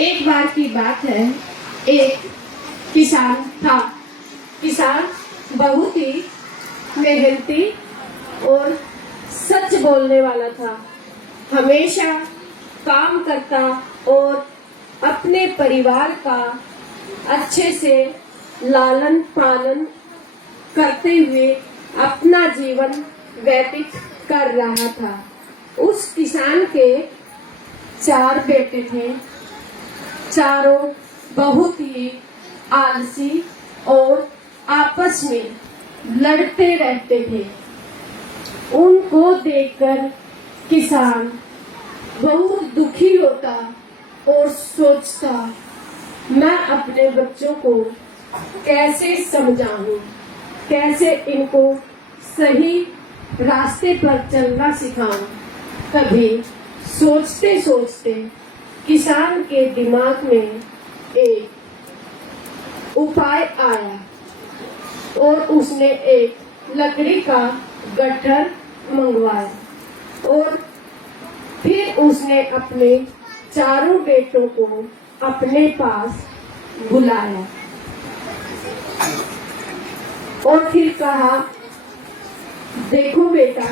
एक बार की बात है, एक किसान था। किसान बहुत ही मेहनती और सच बोलने वाला था। हमेशा काम करता और अपने परिवार का अच्छे से लालन पालन करते हुए अपना जीवन व्यतीत कर रहा था। उस किसान के 4 बेटे थे। चारों बहुत ही आलसी और आपस में लड़ते रहते थे। उनको देखकर किसान बहुत दुखी होता और सोचता, मैं अपने बच्चों को कैसे समझाऊं, कैसे इनको सही रास्ते पर चलना सिखाऊं। कभी सोचते सोचते किसान के दिमाग में एक उपाय आया और उसने एक लकड़ी का गट्ठर मंगवाया और फिर उसने अपने चारों बेटों को अपने पास बुलाया और फिर कहा, देखो बेटा,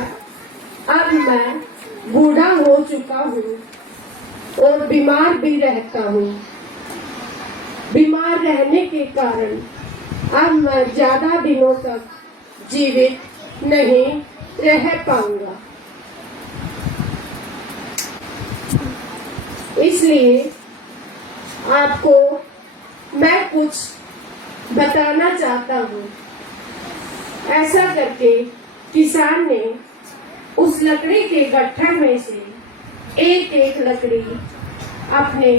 अब मैं बूढ़ा हो चुका हूँ और बीमार भी रहता हूँ। बीमार रहने के कारण अब मैं ज्यादा दिनों तक जीवित नहीं रह पाऊंगा। इसलिए आपको मैं कुछ बताना चाहता हूँ। ऐसा करके किसान ने उस लकड़ी के गट्ठर में से एक एक लकड़ी अपने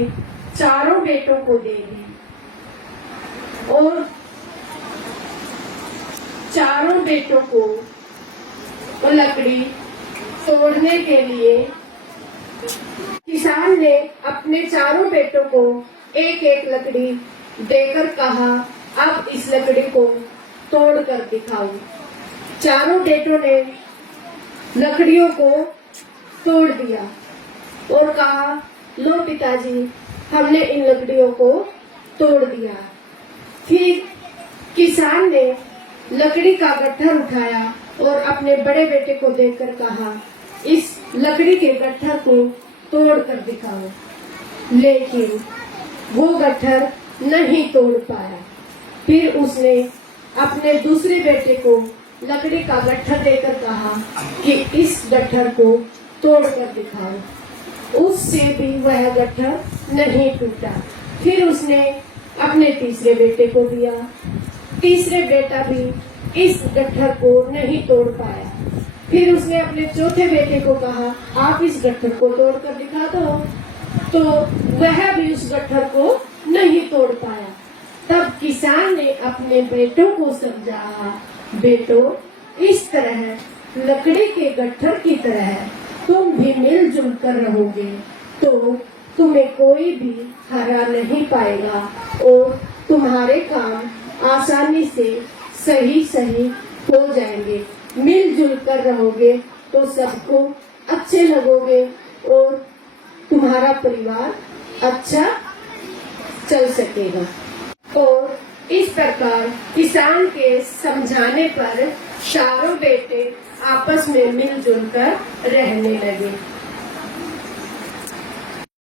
चारों बेटों को दे दी और चारों बेटों को वो लकड़ी तोड़ने के लिए किसान ने अपने चारों बेटों को एक एक लकड़ी देकर कहा, अब इस लकड़ी को तोड़ कर दिखाओ। चारों बेटों ने लकड़ियों को तोड़ दिया और कहा, लो पिताजी, हमने इन लकड़ियों को तोड़ दिया। फिर किसान ने लकड़ी का गट्ठर उठाया और अपने बड़े बेटे को देखकर कहा, इस लकड़ी के गट्ठर को तोड़ कर दिखाओ। लेकिन वो गट्ठर नहीं तोड़ पाया। फिर उसने अपने दूसरे बेटे को लकड़ी का गट्ठर देकर कहा कि इस गट्ठर को तोड़ कर दिखाओ। उससे भी वह गट्ठर नहीं टूटा। फिर उसने अपने तीसरे बेटे को दिया। तीसरे बेटा भी इस गट्ठर को नहीं तोड़ पाया। फिर उसने अपने चौथे बेटे को कहा, आप इस गट्ठर को तोड़ कर दिखा दो। तो वह भी उस गट्ठर को नहीं तोड़ पाया। तब किसान ने अपने बेटों को समझाया, बेटो, इस तरह लकड़ी के गट्ठर की तरह तुम भी मिलजुल कर रहोगे तो तुम्हें कोई भी हरा नहीं पाएगा और तुम्हारे काम आसानी से सही हो जाएंगे। मिलजुल कर रहोगे तो सबको अच्छे लगोगे और तुम्हारा परिवार अच्छा चल सकेगा। और इस प्रकार किसान के समझाने पर चारों बेटे आपस में मिलजुल कर रहने लगे।